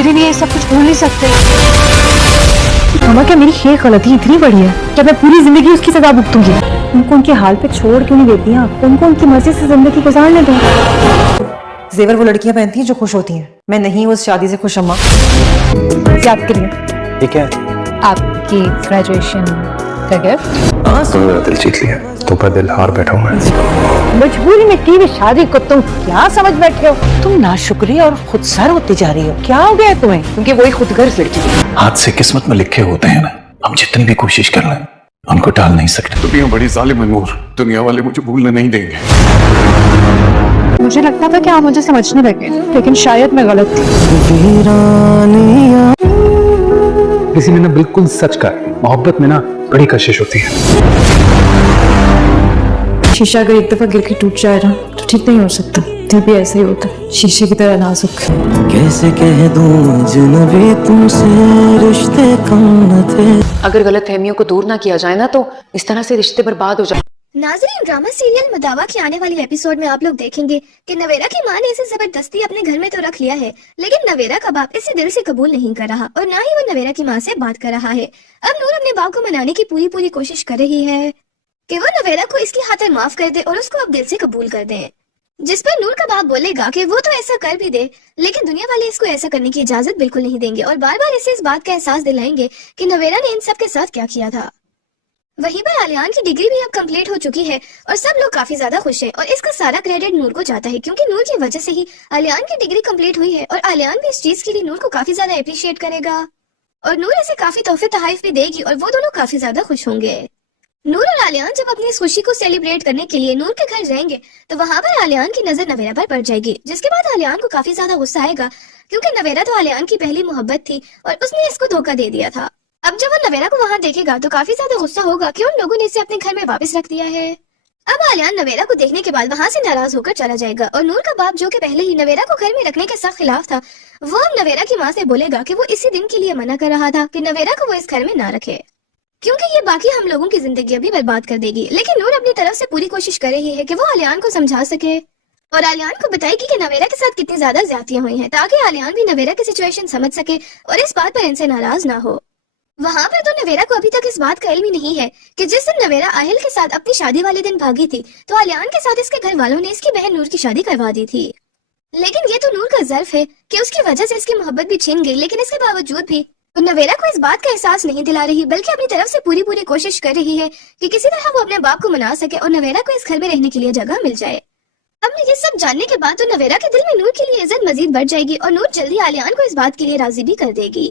मेरे लिए सब कुछ भूल नहीं सकते। मामा क्या मेरी ये गलती इतनी बड़ी है क्या मैं पूरी जिंदगी उसकी सजा भुगतूंगी? उनको उनके हाल पे छोड़ क्यों नहीं देती आप? उनको उनकी मर्जी से जिंदगी गुजारने दो। जेवर वो लड़कियां पहनती हैं जो खुश होती हैं, मैं नहीं उस शादी से खुश अम्मा। याद करिए ये क्या है? आपकी ग्रेजुएशन का गिफ्ट। तुमने मेरा दिल जीत लिया, तुम पर दिल हार बैठा हूं मैं। मजबूरी में की हुई शादी को तुम क्या समझ बैठे हो? तुम नाशुक्री और खुदसर होती जा रही हो। क्या हो गया तुम्हें? क्योंकि वही खुदगर्ज लड़की है। हाथ से किस्मत में लिखे होते हैं ना, हम जितनी भी कोशिश कर लें उनको टाल नहीं सकते। दुनिया बड़ी जालिम है नूर, दुनिया वाले मुझे भूलने नहीं देंगे। मुझे लगता था कि आप मुझे समझने लगे, लेकिन शायद मैं गलत थी। किसी ने ना बिल्कुल सच कहा, मोहब्बत में ना बड़ी कशिश होती है। शीशा अगर एक दफा गिर के टूट जाए ना तो ठीक नहीं हो सकता। दिल भी ऐसा ही होता है, शीशे की तरह नाजुक। कैसे कह दूं अजनबी तुमसे रिश्ते कम न थे। अगर गलत फहमियों को दूर ना किया जाए ना तो इस तरह से रिश्ते बर्बाद हो जाए। नाज़रीन, ड्रामा सीरियल मदावा के आने वाली एपिसोड में आप लोग देखेंगे कि नवेरा की मां ने इसे जबरदस्ती अपने घर में तो रख लिया है, लेकिन नवेरा का बाप इसे दिल से कबूल नहीं कर रहा और ना ही वो नवेरा की मां से बात कर रहा है। अब नूर अपने बाप को मनाने की पूरी कोशिश कर रही है कि वो नवेरा को इसकी खातिर माफ कर दे और उसको अब दिल से कबूल कर दे, जिस पर नूर का बाप बोलेगा कि वो तो ऐसा कर भी दे, लेकिन दुनिया वाले इसको ऐसा करने की इजाजत बिल्कुल नहीं देंगे और बार बार इसे इस बात का एहसास दिलाएंगे कि नवेरा ने इन सब के साथ क्या किया था। वहीं पर आलियान की डिग्री भी अब कंप्लीट हो चुकी है और सब लोग काफी ज्यादा खुश हैं और इसका सारा क्रेडिट नूर को जाता है, क्योंकि नूर की वजह से ही आलियान की डिग्री कंप्लीट हुई है और आलियान भी इस चीज के लिए नूर को काफी ज्यादा अप्रिशिएट करेगा और नूर इसे काफी तोहफे तहाइफ भी देगी और वो दोनों काफी ज्यादा खुश होंगे। नूर और आलियान जब अपनी इस खुशी को सेलिब्रेट करने के लिए नूर के घर जाएंगे तो वहां पर आलियान की नजर नवेरा पर पड़ जाएगी, जिसके बाद आलियान को काफी ज्यादा गुस्सा आएगा, क्योंकि नवेरा तो आलियान की पहली मोहब्बत थी और उसने इसको धोखा दे दिया था। अब जब वो नवेरा को वहां देखेगा तो काफी ज्यादा गुस्सा होगा कि उन लोगों ने इसे अपने घर में वापस रख दिया है। अब आलियान नवेरा को देखने के बाद वहां से नाराज होकर चला जाएगा और नूर का बाप, जो कि पहले ही नवेरा को घर में रखने के सख्त खिलाफ था, वो अब नवेरा की माँ से बोलेगा कि वो इसी दिन के लिए मना कर रहा था कि नवेरा को वो इस घर में ना रखे, क्योंकि ये बाकी हम लोगों की जिंदगी भी बर्बाद कर देगी। लेकिन नूर अपनी तरफ से पूरी कोशिश कर रही है कि वो आलियान को समझा सके और आलियान को बताएगी कि नवेरा के साथ कितनी ज्यादा ज्यादतियां हुई हैं, ताकि आलियान भी नवेरा की सिचुएशन समझ सके और इस बात पर इनसे नाराज ना हो। वहां पर तो नवेरा को अभी तक इस बात का इल्म ही नहीं है कि जिस दिन नवेरा आहिल के साथ अपनी शादी वाले दिन भागी थी तो आलियान के साथ इसके घर वालों ने इसकी बहन नूर की शादी करवा दी थी। लेकिन ये तो नूर का ज़र्फ है कि उसकी वजह से इसकी मोहब्बत भी छिन गई, लेकिन इसके बावजूद भी तो नवेरा को इस बात का एहसास नहीं दिला रही, बल्कि अपनी तरफ से पूरी कोशिश कर रही है कि किसी तरह वो अपने बाप को मना सके और नवेरा को इस घर में रहने के लिए जगह मिल जाए। अब ये सब जानने के बाद तो नवेरा के दिल में नूर के लिए इज्जत मजीद बढ़ जाएगी और नूर जल्दी आलियान को इस बात के लिए राजी भी कर देगी।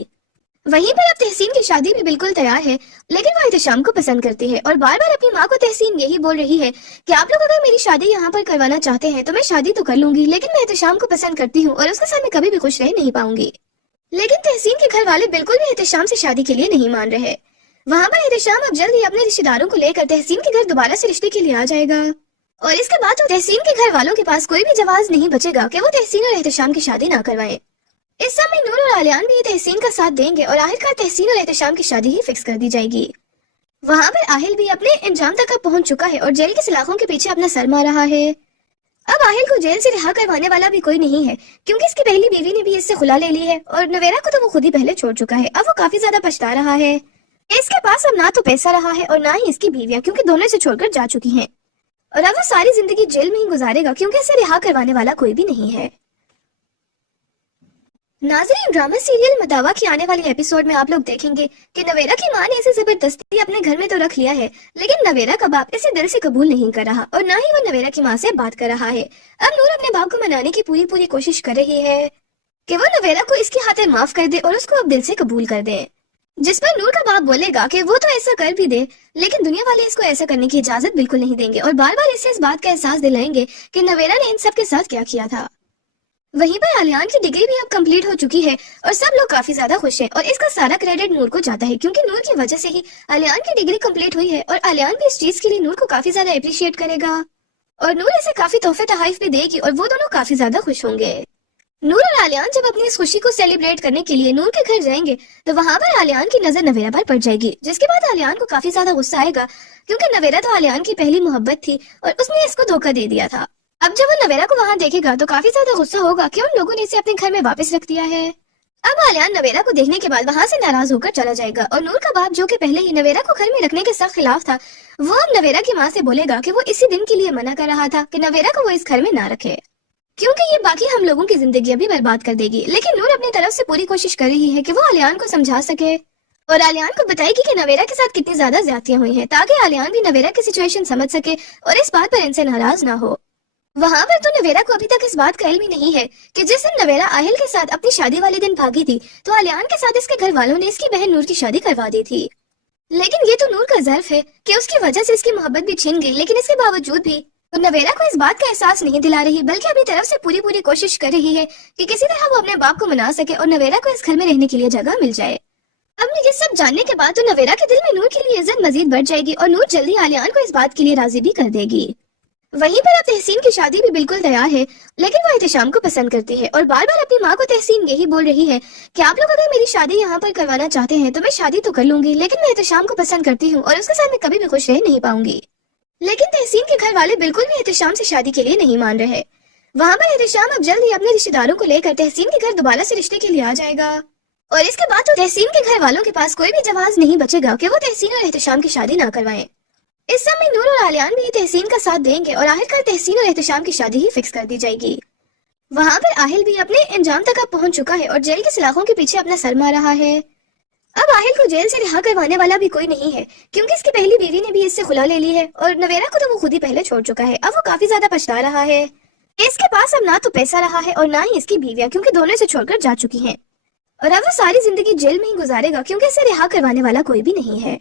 वहीं पर अब तहसीन की शादी भी बिल्कुल तैयार है, लेकिन वो एहतशाम को पसंद करती है और बार बार अपनी माँ को तहसीन यही बोल रही है कि आप लोग अगर मेरी शादी यहाँ पर करवाना चाहते हैं तो मैं शादी तो कर लूंगी, लेकिन मैं एहतशाम को पसंद करती हूँ और उसके साथ मैं कभी भी खुश रह नहीं पाऊंगी। लेकिन तहसीन के घर वाले बिल्कुल भी एहतशाम से शादी के लिए नहीं मान रहे। वहाँ पर एहतशाम अब जल्द ही अपने रिश्तेदारों को लेकर तहसीन के घर दोबारा से रिश्ते के लिए आ जाएगा और इसके बाद तो तहसीन के घर वालों के पास कोई भी जवाब नहीं बचेगा कि वो तहसीन और एहतशाम की शादी ना करवाएं। इस समय नूर और आलियान भी तहसीन का साथ देंगे और आखिरकार तहसीन और एहतशाम की शादी ही फिक्स कर दी जाएगी। वहाँ पर आहिल भी अपने इंजाम तक पहुंच चुका है और जेल की सलाखों के पीछे अपना सर मार रहा है। अब आहिल को जेल से रिहा करवाने वाला भी कोई नहीं है, क्योंकि इसकी पहली बीवी ने भी इससे खुला ले ली है और नवेरा को तो वो खुद ही पहले छोड़ चुका है। अब वो काफी ज्यादा पछता रहा है। इसके पास अब ना तो पैसा रहा है और ना ही इसकी बीवियां, क्योंकि दोनों इसे छोड़कर जा चुकी हैं और अब वो सारी जिंदगी जेल में ही गुजारेगा, क्योंकि इसे रिहा करवाने वाला कोई भी नहीं है। नाज़रीन, ड्रामा सीरियल मदावा की आने वाली एपिसोड में आप लोग देखेंगे कि नवेरा की मां ने इसे जबरदस्ती अपने घर में तो रख लिया है, लेकिन नवेरा का बाप इसे दिल से कबूल नहीं कर रहा और ना ही वो नवेरा की मां से बात कर रहा है। अब नूर अपने बाप को मनाने की पूरी कोशिश कर रही है कि वो नवेरा को इसकी खातिर माफ कर दे और उसको अब दिल से कबूल कर दे, जिस पर नूर का बाप बोलेगा कि वो तो ऐसा कर भी दे, लेकिन दुनिया वाले इसको ऐसा करने की इजाजत बिल्कुल नहीं देंगे और बार बार इसे इस बात का एहसास दिलाएंगे कि नवेरा ने इन सब के साथ क्या किया था। वहीं पर आलियान की डिग्री भी अब कंप्लीट हो चुकी है और सब लोग काफी ज्यादा खुश हैं और इसका सारा क्रेडिट नूर को जाता है, क्योंकि नूर की वजह से ही आलियान की डिग्री कंप्लीट हुई है और आलियान भी इस चीज के लिए नूर को काफी ज्यादा अप्रिशिएट करेगा और नूर इसे काफी तोहफे तहाइफ भी देगी और वो दोनों काफी ज्यादा खुश होंगे। नूर और आलियान जब अपनी इस खुशी को सेलिब्रेट करने के लिए नूर के घर जाएंगे तो वहां पर आलियान की नजर नवेरा पर पड़ जाएगी, जिसके बाद आलियान को काफी ज्यादा गुस्सा आएगा, क्योंकि नवेरा तो आलियान की पहली मोहब्बत थी और उसने इसको धोखा दे दिया था। अब जब वो नवेरा को वहां देखेगा तो काफी ज्यादा गुस्सा होगा कि उन लोगों ने इसे अपने घर में वापस रख दिया है अब आलियान नवेरा को देखने के बाद वहां से नाराज होकर चला जाएगा और नूर का बाप जो कि पहले ही नवेरा को घर में रखने के सख्त खिलाफ था, वो अब नवेरा की माँ से बोलेगा कि वो इसी दिन के लिए मना कर रहा था कि नवेरा को वो इस घर में ना रखे, क्योंकि ये बाकी हम लोगों की जिंदगी भी बर्बाद कर देगी। लेकिन नूर अपनी तरफ से पूरी कोशिश कर रही है कि वो आलियान को समझा सके और आलियान को बताएगी कि नवेरा के साथ कितनी ज्यादा ज्यादतियां हुई हैं, ताकि आलियान भी नवेरा की सिचुएशन समझ सके और इस बात पर इनसे नाराज ना हो। वहां पर तो नवेरा को अभी तक इस बात का इल्म ही नहीं है कि जिस दिन नवेरा आहिल के साथ अपनी शादी वाले दिन भागी थी तो आलियान के साथ इसके घर वालों ने इसकी बहन नूर की शादी करवा दी थी। लेकिन ये तो नूर का ज़र्फ है कि उसकी वजह से इसकी मोहब्बत भी छिन गई, लेकिन इसके बावजूद भी तो नवेरा को इस बात का एहसास नहीं दिला रही, बल्कि अपनी तरफ से पूरी कोशिश कर रही है कि किसी तरह वो अपने बाप को मना सके और नवेरा को इस घर में रहने के लिए जगह मिल जाए। अब ये सब जानने के बाद तो नवेरा के दिल में नूर के लिए इज्जत मजीद बढ़ जाएगी और नूर जल्दी आलियान को इस बात के लिए राजी भी कर देगी। वहीं पर अब तहसीन की शादी भी बिल्कुल तैयार है, लेकिन वो एहतशाम को पसंद करती है और बार बार अपनी माँ को तहसीन यही बोल रही है कि आप लोग अगर मेरी शादी यहाँ पर करवाना चाहते हैं तो मैं शादी तो कर लूंगी, लेकिन मैं एहतशाम को पसंद करती हूँ और उसके साथ मैं कभी भी खुश रह नहीं पाऊंगी। लेकिन तहसीन के घर वाले बिल्कुल भी एहतशाम से शादी के लिए नहीं मान रहे। वहाँ पर एहतशाम अब जल्द ही अपने रिश्तेदारों को लेकर तहसीन के घर दोबारा से रिश्ते के लिए आ जाएगा और इसके बाद तो तहसीन के घर वालों के पास कोई भी जवाब नहीं बचेगा कि वो तहसीन और एहतशाम की शादी ना करवाएं। इस समय नूर और आलियान भी तहसीन का साथ देंगे और आखिरकार तहसीन और एहतशाम की शादी ही फिक्स कर दी जाएगी। वहाँ पर आहिल भी अपने अंजाम तक अब पहुंच चुका है और जेल की सलाखों के पीछे अपना सर मार रहा है। अब आहिल को जेल से रिहा करवाने वाला भी कोई नहीं है, क्योंकि इसकी पहली बीवी ने भी इससे खुला ले ली है और नवेरा को तो वो खुद ही पहले छोड़ चुका है। अब वो काफी ज्यादा पछता रहा है। इसके पास अब ना तो पैसा रहा है और ना ही इसकी बीवियां, क्योंकि दोनों से छोड़कर जा चुकी हैं और अब वो सारी जिंदगी जेल में ही गुजारेगा, क्योंकि इसे रिहा करवाने वाला कोई भी नहीं है।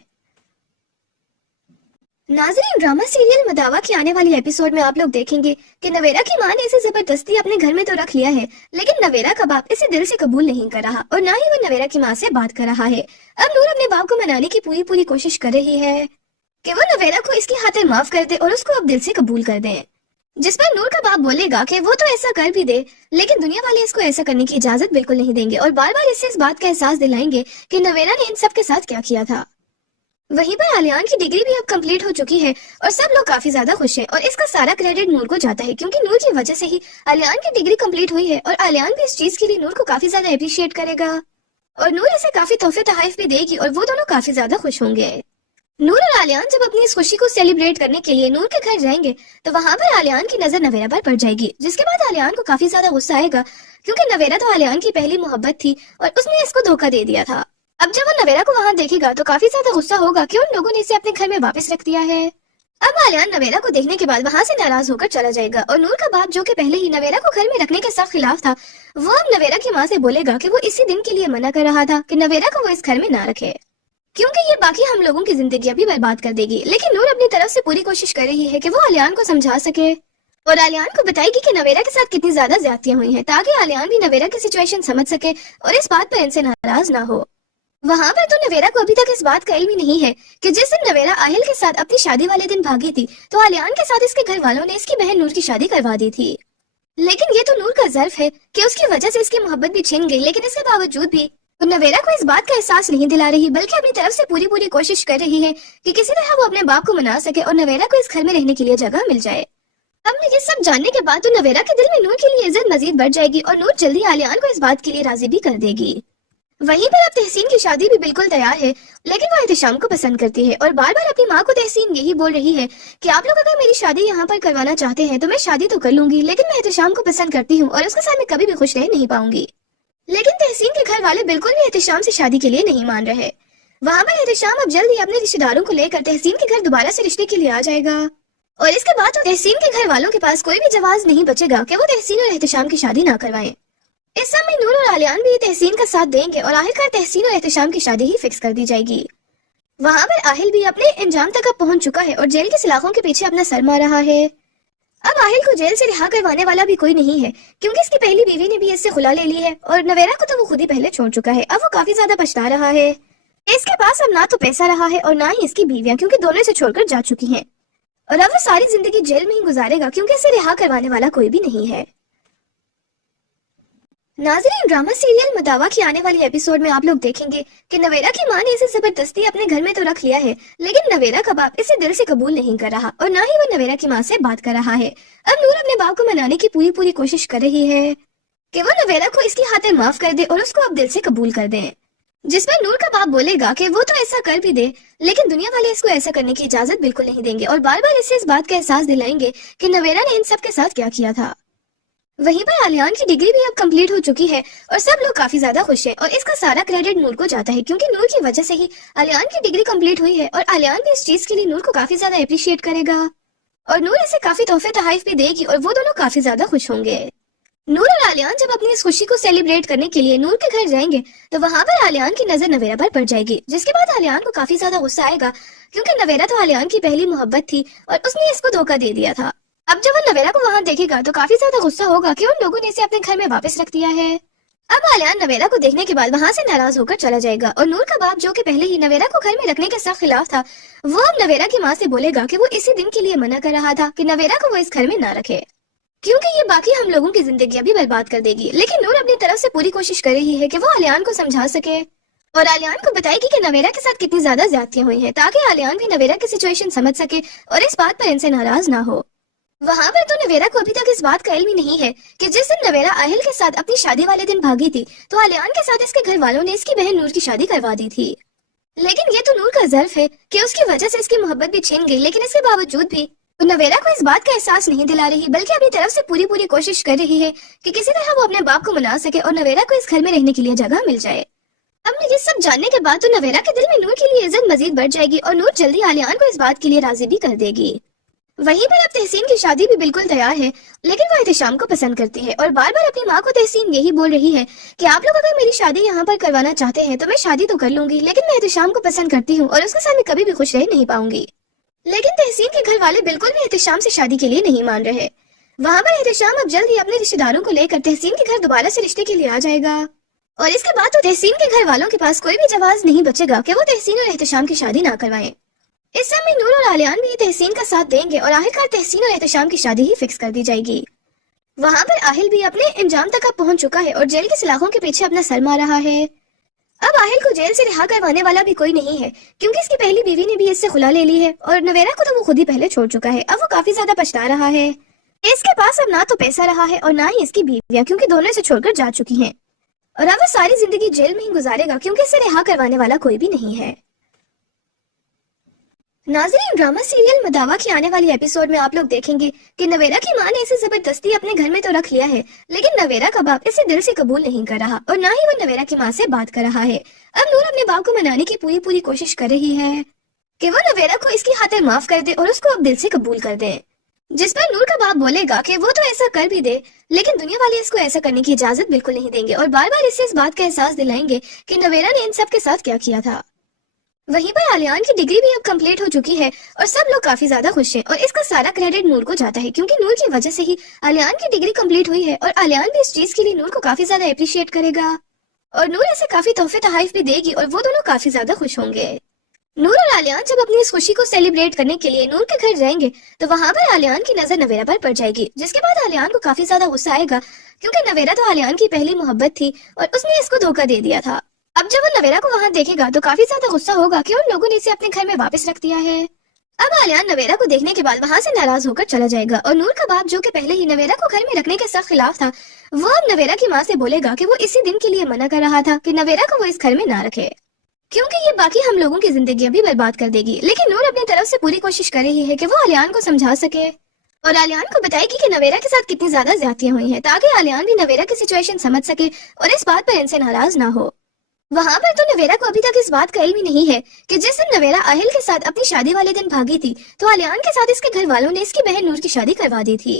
नाज़रीन, ड्रामा सीरियल मदावा के आने वाली एपिसोड में आप लोग देखेंगे कि नवेरा की मां ने इसे जबरदस्ती अपने घर में तो रख लिया है, लेकिन नवेरा का बाप इसे दिल से कबूल नहीं कर रहा और ना ही वो नवेरा की मां से बात कर रहा है। अब नूर अपने बाप को मनाने की पूरी कोशिश कर रही है कि वो नवेरा को इसकी खातिर माफ कर दे और उसको अब दिल से कबूल कर दे, जिस पर नूर का बाप बोलेगा कि वो तो ऐसा कर भी दे, लेकिन दुनिया वाले इसको ऐसा करने की इजाजत बिल्कुल नहीं देंगे और बार बार इससे इस बात का एहसास दिलाएंगे कि नवेरा ने इन सब के साथ क्या किया था। वहीं पर आलियान की डिग्री भी अब कंप्लीट हो चुकी है और सब लोग काफी ज्यादा खुश हैं और इसका सारा क्रेडिट नूर को जाता है, क्योंकि नूर की वजह से ही आलियान की डिग्री कंप्लीट हुई है और आलियान भी इस चीज के लिए नूर को काफी ज्यादा अप्रिशिएट करेगा और नूर इसे काफी तोहफे तहाइफ भी देगी और वो दोनों काफी ज्यादा खुश होंगे। नूर और आलियान जब अपनी इस खुशी को सेलिब्रेट करने के लिए नूर के घर जाएंगे तो वहां पर आलियान की नजर नवेरा पर पड़ जाएगी, जिसके बाद आलियान को काफी ज्यादा गुस्सा आएगा, क्योंकि नवेरा तो आलियान की पहली मोहब्बत थी और उसने इसको धोखा दे दिया था। अब जब वो नवेरा को वहां देखेगा तो काफी ज्यादा गुस्सा होगा कि उन लोगों ने इसे अपने घर में वापस रख दिया है। अब आलियान नवेरा को देखने के बाद वहां से नाराज होकर चला जाएगा और नूर का बाप जो कि पहले ही नवेरा को घर में रखने के सख्त खिलाफ था, वो अब नवेरा की माँ से बोलेगा कि वो इसी दिन के लिए मना कर रहा था कि नवेरा को वो इस घर में ना रखे, क्योंकि ये बाकी हम लोगों की जिंदगी भी बर्बाद कर देगी। लेकिन नूर अपनी तरफ से पूरी कोशिश कर रही है कि वो आलियान को समझा सके और आलियान को बताएगी कि नवेरा के साथ कितनी ज्यादा ज्यादतियां हुई हैं, ताकि आलियान भी नवेरा की सिचुएशन समझ सके और इस बात पर इनसे नाराज ना हो। वहां पर तो नवेरा को अभी तक इस बात का इल्म ही नहीं है कि जिस दिन नवेरा आहिल के साथ अपनी शादी वाले दिन भागी थी तो आलियान के साथ इसके घर वालों ने इसकी बहन नूर की शादी करवा दी थी। लेकिन ये तो नूर का ज़र्फ है कि उसकी वजह से इसकी मोहब्बत भी छिन गई, लेकिन इसके बावजूद भी तो नवेरा को इस बात का एहसास नहीं दिला रही, बल्कि अपनी तरफ से पूरी कोशिश कर रही है कि किसी तरह वो अपने बाप को मना सके और नवेरा को इस घर में रहने के लिए जगह मिल जाए। अब ये सब जानने के बाद तो नवेरा के दिल में नूर के लिए इज्जत मजीद बढ़ जाएगी और नूर जल्दी आलियान को इस बात के लिए राजी भी कर देगी। वहीं पर अब तहसीन की शादी भी बिल्कुल तैयार है, लेकिन वो एहतशाम को पसंद करती है और बार बार अपनी माँ को तहसीन यही बोल रही है कि आप लोग अगर मेरी शादी यहाँ पर करवाना चाहते हैं तो मैं शादी तो कर लूंगी, लेकिन मैं एहतशाम को पसंद करती हूँ और उसके साथ मैं कभी भी खुश रह नहीं पाऊंगी। लेकिन तहसीन के घर वाले बिल्कुल भी एहतशाम से शादी के लिए नहीं मान रहे। वहाँ पर एहतशाम अब जल्द ही अपने रिश्तेदारों को लेकर तहसीन के घर दोबारा से रिश्ते के लिए आ जाएगा और इसके बाद तो तहसीन के घर वालों के पास कोई भी जवाब नहीं बचेगा कि वो तहसीन और एहतशाम की शादी ना करवाएं। इस समय नूर और आलियान भी तहसीन का साथ देंगे और आखिरकार तहसीन और एहतशाम की शादी ही फिक्स कर दी जाएगी। वहाँ पर आहिल भी अपने अंजाम तक अब पहुंच चुका है और जेल की सलाखों के पीछे अपना सर मार रहा है। अब आहिल को जेल से रिहा करवाने वाला भी कोई नहीं है, क्योंकि इसकी पहली बीवी ने भी इससे खुला ले ली है और नवेरा को तो वो खुद ही पहले छोड़ चुका है। अब वो काफी ज्यादा पछता रहा है। इसके पास अब ना तो पैसा रहा है और ना ही इसकी बीवियां, क्योंकि दोनों से छोड़कर जा चुकी हैं और अब वो सारी जिंदगी जेल में ही गुजारेगा, क्योंकि इसे रिहा करवाने वाला कोई भी नहीं है। नाज़रीन, ड्रामा सीरियल मदावा की आने वाली एपिसोड में आप लोग देखेंगे कि नवेरा की मां ने इसे जबरदस्ती अपने घर में तो रख लिया है, लेकिन नवेरा का बाप इसे दिल से कबूल नहीं कर रहा और ना ही वो नवेरा की मां से बात कर रहा है। अब नूर अपने बाप को मनाने की पूरी कोशिश कर रही है कि वो नवेरा को इसकी खातिर माफ कर दे और उसको अब दिल से कबूल कर दें। जिस पर नूर का बाप बोलेगा कि वो तो ऐसा कर भी दे, लेकिन दुनिया वाले इसको ऐसा करने की इजाजत बिल्कुल नहीं देंगे और बार बार इससे इस बात का एहसास दिलाएंगे कि नवेरा ने इन सब के साथ क्या किया था। वहीं पर आलियान की डिग्री भी अब कंप्लीट हो चुकी है और सब लोग काफी ज्यादा खुश हैं और इसका सारा क्रेडिट नूर को जाता है, क्योंकि नूर की वजह से ही आलियान की डिग्री कंप्लीट हुई है और आलियान भी इस चीज के लिए नूर को काफी ज्यादा अप्रिशिएट करेगा और नूर इसे काफी तोहफे तोहफे भी देगी और वो दोनों काफी ज्यादा खुश होंगे। नूर और आलियान जब अपनी इस खुशी को सेलिब्रेट करने के लिए नूर के घर जाएंगे तो वहां पर आलियान की नजर नवेरा पर पड़ जाएगी, जिसके बाद आलियान को काफी ज्यादा गुस्सा आएगा, क्योंकि नवेरा तो आलियान की पहली मोहब्बत थी और उसने इसको धोखा दे दिया था। अब जब वो नवेरा को वहां देखेगा तो काफी ज्यादा गुस्सा होगा कि उन लोगों ने इसे अपने घर में वापस रख दिया है। अब आलियान नवेरा को देखने के बाद वहां से नाराज होकर चला जाएगा और नूर का बाप, जो कि पहले ही नवेरा को घर में रखने के सख्त खिलाफ था, वो अब नवेरा की माँ से बोलेगा कि वो इसी दिन के लिए मना कर रहा था कि नवेरा को वो इस घर में ना रखे, क्योंकि ये बाकी हम लोगों की जिंदगी भी बर्बाद कर देगी। लेकिन नूर अपनी तरफ से पूरी कोशिश कर रही है कि वो आलियान को समझा सके और आलियान को बताएगी कि नवेरा के साथ कितनी ज्यादा ज्यादतियां हुई हैं, ताकि आलियान भी नवेरा की सिचुएशन समझ सके और इस बात पर इनसे नाराज ना हो। वहां पर तो नवेरा को अभी तक इस बात का इल्म ही नहीं है कि जिस दिन नवेरा आहिल के साथ अपनी शादी वाले दिन भागी थी तो आलियान के साथ इसके घर वालों ने इसकी बहन नूर की शादी करवा दी थी। लेकिन ये तो नूर का ज़र्फ है कि उसकी वजह से इसकी मोहब्बत भी छीन गई, लेकिन इसके बावजूद भी तो नवेरा को इस बात का एहसास नहीं दिला रही, बल्कि अपनी तरफ से पूरी कोशिश कर रही है कि किसी तरह वो अपने बाप को मना सके और नवेरा को इस घर में रहने के लिए जगह मिल जाए। अब ये सब जानने के बाद तो नवेरा के दिल में नूर के लिए इज्जत मजीद बढ़ जाएगी और नूर जल्दी आलियान को इस बात के लिए राजी भी कर देगी। वहीं पर अब तहसीन की शादी भी बिल्कुल तैयार है, लेकिन वो एहतिशाम को पसंद करती है और बार बार अपनी माँ को तहसीन यही बोल रही है कि आप लोग अगर मेरी शादी यहाँ पर करवाना चाहते हैं तो मैं शादी तो कर लूंगी, लेकिन मैं एहतिशाम को पसंद करती हूँ और उसके साथ मैं कभी भी खुश रह नहीं पाऊंगी। लेकिन तहसीन के घर वाले बिल्कुल भी एहतिशाम से शादी के लिए नहीं मान रहे। वहाँ पर एहतिशाम अब जल्द ही अपने रिश्तेदारों को लेकर तहसीन के घर दोबारा से रिश्ते के लिए आ जाएगा और इसके बाद तो तहसीन के घर वालों के पास कोई भी जवाब नहीं बचेगा कि वो तहसीन और एहतिशाम की शादी ना करवाएं। इस समय नूर और आलियान भी तहसीन का साथ देंगे और आखिरकार तहसीन और एहतिशाम की शादी ही फिक्स कर दी जाएगी। वहाँ पर आहिल भी अपने इंजाम तक अब पहुंच चुका है और जेल की सलाखों के पीछे अपना सर मार रहा है। अब आहिल को जेल से रिहा करवाने वाला भी कोई नहीं है, क्योंकि इसकी पहली बीवी ने भी इससे खुला ले ली है और नवेरा को तो वो खुद ही पहले छोड़ चुका है। अब वो काफी ज्यादा पछता रहा है। इसके पास अब ना तो पैसा रहा है और ना ही इसकी बीवियां, क्योंकि दोनों इसे छोड़कर जा चुकी हैं और अब वो सारी जिंदगी जेल में ही गुजारेगा, क्योंकि इसे रिहा करवाने वाला कोई भी नहीं है। नाज़रीन, ड्रामा सीरियल मदावा की आने वाली एपिसोड में आप लोग देखेंगे कि नवेरा की माँ ने इसे जबरदस्ती अपने घर में तो रख लिया है, लेकिन नवेरा का बाप इसे दिल से कबूल नहीं कर रहा और ना ही वो नवेरा की माँ से बात कर रहा है। अब नूर अपने बाप को मनाने की पूरी कोशिश कर रही है कि वो नवेरा को इसकी खातिर माफ कर दे और उसको अब दिल से कबूल कर दे। जिस पर नूर का बाप बोलेगा कि वो तो ऐसा कर भी दे, लेकिन दुनिया वाले इसको ऐसा करने की इजाजत बिल्कुल नहीं देंगे और बार बार इससे इस बात का एहसास दिलाएंगे कि नवेरा ने इन सब के साथ क्या किया था। वहीं पर आलियान की डिग्री भी अब कंप्लीट हो चुकी है और सब लोग काफी ज्यादा खुश हैं और इसका सारा क्रेडिट नूर को जाता है, क्योंकि नूर की वजह से ही आलियान की डिग्री कंप्लीट हुई है और आलियान भी इस चीज के लिए नूर को काफी ज्यादा अप्रिशिएट करेगा और नूर इसे काफी तोहफे तोहफे भी देगी और वो दोनों काफी ज्यादा खुश होंगे। नूर और आलियान जब अपनी इस खुशी को सेलिब्रेट करने के लिए नूर के घर जाएंगे तो वहां पर आलियान की नजर नवेरा पर पड़ जाएगी, जिसके बाद आलियान को काफी ज्यादा गुस्सा आएगा, क्योंकि नवेरा तो आलियान की पहली मोहब्बत थी और उसने इसको धोखा दे दिया था। अब जब वो नवेरा को वहां देखेगा तो काफी ज्यादा गुस्सा होगा कि उन लोगों ने इसे अपने घर में वापस रख दिया है। अब आलियान नवेरा को देखने के बाद वहां से नाराज होकर चला जाएगा और नूर का बाप, जो कि पहले ही नवेरा को घर में रखने के सख्त खिलाफ था, वो अब नवेरा की माँ से बोलेगा कि वो इसी दिन के लिए मना कर रहा था कि नवेरा को वो इस घर में ना रखे, क्योंकि ये बाकी हम लोगों की जिंदगी भी बर्बाद कर देगी। लेकिन नूर अपनी तरफ से पूरी कोशिश कर रही है कि वो आलियान को समझा सके और आलियान को बताएगी कि नवेरा के साथ कितनी ज्यादा ज्यादतियां हुई हैं, ताकि आलियान भी नवेरा की सिचुएशन समझ सके और इस बात पर इनसे नाराज ना हो। वहां पर तो नवेरा को अभी तक इस बात का इल्म ही नहीं है कि जिस दिन नवेरा आहिल के साथ अपनी शादी वाले दिन भागी थी तो आलियान के साथ इसके घर वालों ने इसकी बहन नूर की शादी करवा दी थी।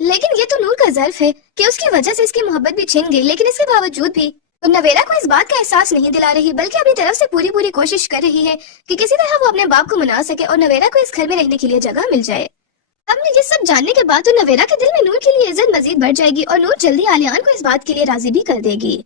लेकिन ये तो नूर का ज़र्फ है कि उसकी वजह से इसकी मोहब्बत भी छिन गई, लेकिन इसके बावजूद भी तो नवेरा को इस बात का एहसास नहीं दिला रही, बल्कि अपनी तरफ से पूरी कोशिश कर रही है कि किसी तरह वो अपने बाप को मना सके और नवेरा को इस घर में रहने के लिए जगह मिल जाए। अब ये सब जानने के बाद तो नवेरा के दिल में नूर के लिए इज्जत मजीद बढ़ जाएगी और नूर जल्दी आलियान को इस बात के लिए राजी भी कर देगी।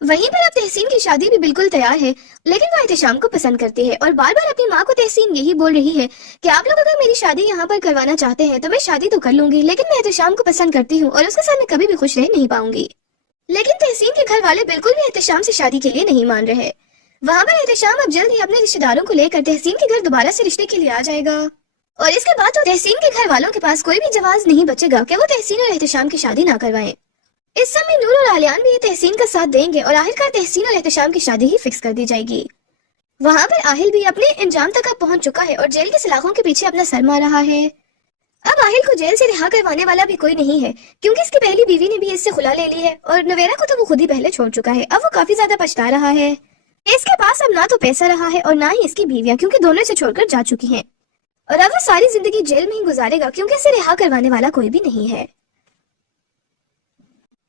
वहीं पर अब तहसीन की शादी भी बिल्कुल तैयार है, लेकिन वो एहतिशाम को पसंद करती है और बार बार अपनी माँ को तहसीन यही बोल रही है कि आप लोग अगर मेरी शादी यहाँ पर करवाना चाहते हैं तो मैं शादी तो कर लूंगी, लेकिन मैं एहतिशाम को पसंद करती हूँ और उसके साथ मैं कभी भी खुश रह नहीं पाऊंगी। लेकिन तहसीन के घर वाले बिल्कुल भी एहतिशाम से शादी के लिए नहीं मान रहे। वहाँ पर एहतिशाम अब जल्द ही अपने रिश्तेदारों को लेकर तहसीन के घर दोबारा से रिश्ते के लिए आ जाएगा और इसके बाद तो तहसीन के घर वालों के पास कोई भी जवाब नहीं बचेगा कि वो तहसीन और एहतिशाम की शादी ना करवाएं। इस समय नूर और आलियान भी तहसीन का साथ देंगे और आखिरकार तहसीन और एहतशाम की शादी ही फिक्स कर दी जाएगी। वहां पर आहिल भी अपने इंजाम तक अब पहुंच चुका है और जेल की सलाखों के पीछे अपना सर मार रहा है। अब आहिल को जेल से रिहा करवाने वाला भी कोई नहीं है, क्योंकि इसकी पहली बीवी ने भी इससे खुला ले ली है और नवेरा को तो वो खुद ही पहले छोड़ चुका है। अब वो काफी ज्यादा पछता रहा है। इसके पास अब ना तो पैसा रहा है और ना ही इसकी बीवियां, क्योंकि दोनों इसे छोड़कर जा चुकी हैं। और अब वो सारी जिंदगी जेल में ही गुजारेगा, क्योंकि इसे रिहा करवाने वाला कोई भी नहीं है।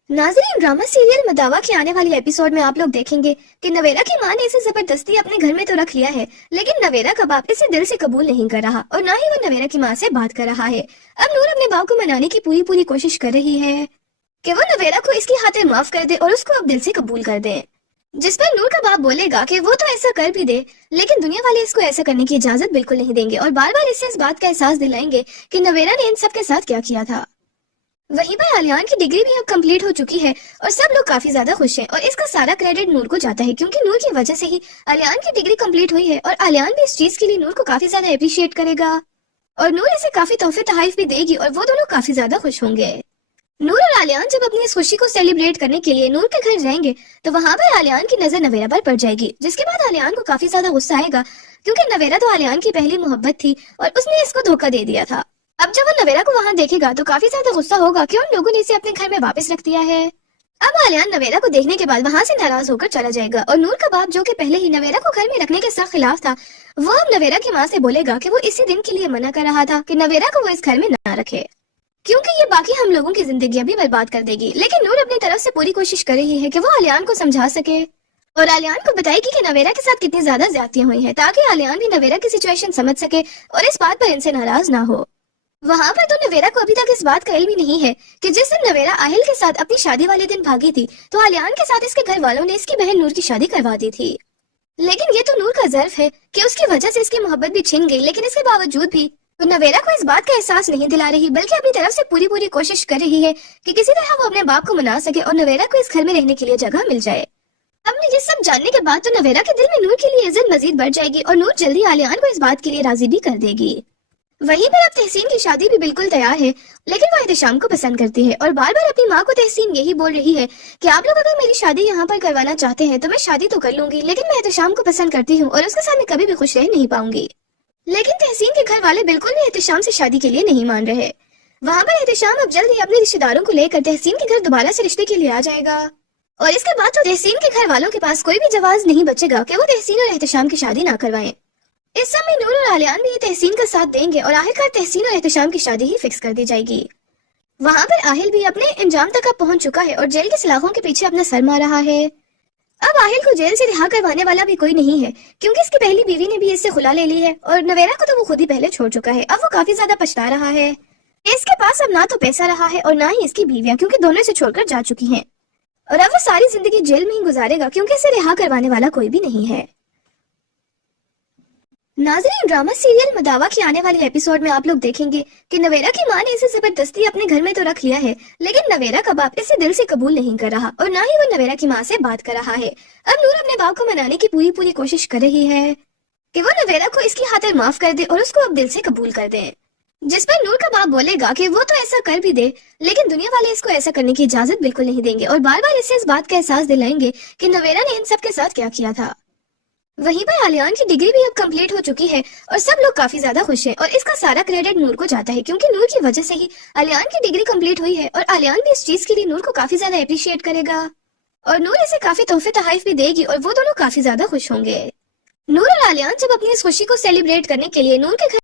नाज़रीन, ड्रामा सीरियल मदावा के आने वाली एपिसोड में आप लोग देखेंगे कि नवेरा की मां ने इसे जबरदस्ती अपने घर में तो रख लिया है, लेकिन नवेरा का बाप इसे दिल से कबूल नहीं कर रहा और ना ही वो नवेरा की मां से बात कर रहा है। अब नूर अपने बाप को मनाने की पूरी कोशिश कर रही है कि वो नवेरा को इसकी खातिर माफ कर दे और उसको अब दिल से कबूल कर दे। जिस पर नूर का बाप बोलेगा कि वो तो ऐसा कर भी दे, लेकिन दुनिया वाले इसको ऐसा करने की इजाजत बिल्कुल नहीं देंगे और बार बार इससे इस बात का एहसास दिलाएंगे कि नवेरा ने इन सब के साथ क्या किया था। वहीं पर आलियान की डिग्री भी अब कंप्लीट हो चुकी है और सब लोग काफी ज्यादा खुश हैं और इसका सारा क्रेडिट नूर को जाता है, क्योंकि नूर की वजह से ही आलियान की डिग्री कंप्लीट हुई है और आलियान भी इस चीज के लिए नूर को काफी ज्यादा अप्रिशिएट करेगा और नूर इसे काफी तोहफे तोहफे भी देगी और वो दोनों काफी ज्यादा खुश होंगे। नूर और आलियान जब अपनी इस खुशी को सेलिब्रेट करने के लिए नूर के घर जाएंगे तो वहां पर आलियान की नजर नवेरा पर पड़ जाएगी, जिसके बाद आलियान को काफी ज्यादा गुस्सा आएगा, क्योंकि नवेरा तो आलियान की पहली मोहब्बत थी और उसने इसको धोखा दे दिया था। अब जब वो नवेरा को वहां देखेगा तो काफी ज्यादा गुस्सा होगा कि उन लोगों ने इसे अपने घर में वापस रख दिया है। अब आलियान नवेरा को देखने के बाद वहां से नाराज होकर चला जाएगा और नूर का बाप, जो कि पहले ही नवेरा को घर में रखने के सख्त खिलाफ था, वो अब नवेरा की मां से बोलेगा कि वो इसी दिन के लिए मना कर रहा था कि नवेरा को वो इस घर में ना रखे, क्योंकि ये बाकी हम लोगों की जिंदगियां भी बर्बाद कर देगी। लेकिन नूर अपनी तरफ से पूरी कोशिश कर रही है कि वो आलियान को समझा सके और आलियान को बताएगी कि नवेरा के साथ कितनी ज्यादा ज्यादतियां हुई हैं, ताकि आलियान भी नवेरा की सिचुएशन समझ सके और इस बात पर इनसे नाराज ना हो। वहां पर तो नवेरा को अभी तक इस बात का इल्म ही नहीं है कि जिस दिन नवेरा आहिल के साथ अपनी शादी वाले दिन भागी थी तो आलियान के साथ इसके घर वालों ने इसकी बहन नूर की शादी करवा दी थी। लेकिन ये तो नूर का ज़र्फ है कि उसकी वजह से इसकी मोहब्बत भी छिन गई, लेकिन इसके बावजूद भी तो नवेरा को इस बात का एहसास नहीं दिला रही, बल्कि अपनी तरफ से पूरी कोशिश कर रही है कि किसी तरह वो अपने बाप को मना सके और नवेरा को इस घर में रहने के लिए जगह मिल जाए। अब ये सब जानने के बाद तो नवेरा के दिल में नूर के लिए इज्जत मजीद बढ़ जाएगी और नूर जल्दी आलियान को इस बात के लिए राजी भी कर देगी। वहीं पर अब तहसीन की शादी भी बिल्कुल तैयार है, लेकिन वो एहतशाम को पसंद करती है और बार बार अपनी माँ को तहसीन यही बोल रही है कि आप लोग अगर मेरी शादी यहाँ पर करवाना चाहते हैं तो मैं शादी तो कर लूंगी, लेकिन मैं एहतशाम को पसंद करती हूँ और उसके साथ मैं कभी भी खुश रह नहीं पाऊंगी। लेकिन तहसीन के घर वाले बिल्कुल भी एहतशाम से शादी के लिए नहीं मान रहे। वहाँ पर एहतशाम अब जल्द ही अपने रिश्तेदारों को लेकर तहसीन के घर दोबारा से रिश्ते के लिए आ जाएगा और इसके बाद तो तहसीन के घर वालों के पास कोई भी जवाब नहीं बचेगा कि वो तहसीन और एहतशाम की शादी ना करवाएं। इस समय नूर और आलियान भी तहसीन का साथ देंगे और आखिरकार तहसीन और एहतशाम की शादी ही फिक्स कर दी जाएगी। वहां पर आहिल भी अपने इंजाम तक अब पहुंच चुका है और जेल के सलाखों के पीछे अपना सर मार रहा है। अब आहिल को जेल से रिहा करवाने वाला भी कोई नहीं है, क्योंकि इसकी पहली बीवी ने भी इससे खुला ले ली है और नवेरा को तो वो खुद ही पहले छोड़ चुका है। अब वो काफी ज्यादा पछता रहा है। इसके पास अब ना तो पैसा रहा है और ना ही इसकी बीवियां, क्योंकि दोनों इसे छोड़कर जा चुकी हैं और अब वो सारी जिंदगी जेल में ही गुजारेगा, क्योंकि इसे रिहा करवाने वाला कोई भी नहीं है। नाज़रीन, ड्रामा सीरियल मदावा के आने वाले एपिसोड में आप लोग देखेंगे कि नवेरा की मां ने इसे जबरदस्ती अपने घर में तो रख लिया है, लेकिन नवेरा का बाप इसे दिल से कबूल नहीं कर रहा और ना ही वो नवेरा की मां से बात कर रहा है। अब नूर अपने बाप को मनाने की पूरी कोशिश कर रही है कि वो नवेरा को इसकी खातिर माफ कर दे और उसको अब दिल से कबूल कर दे। जिस पर नूर का बाप बोलेगा कि वो तो ऐसा कर भी दे, लेकिन दुनिया वाले इसको ऐसा करने की इजाजत बिल्कुल नहीं देंगे और बार बार इसे इस बात का एहसास दिलाएंगे कि नवेरा ने इन सब के साथ क्या किया था। वहीं पर आलियान की डिग्री भी अब कंप्लीट हो चुकी है और सब लोग काफी ज्यादा खुश हैं और इसका सारा क्रेडिट नूर को जाता है, क्योंकि नूर की वजह से ही आलियान की डिग्री कंप्लीट हुई है और आलियान भी इस चीज के लिए नूर को काफी ज्यादा अप्रिशिएट करेगा और नूर इसे काफी तोहफे तोहफे भी देगी और वो दोनों काफी ज्यादा खुश होंगे। नूर और आलियान जब अपनी इस खुशी को सेलिब्रेट करने के लिए नूर के घर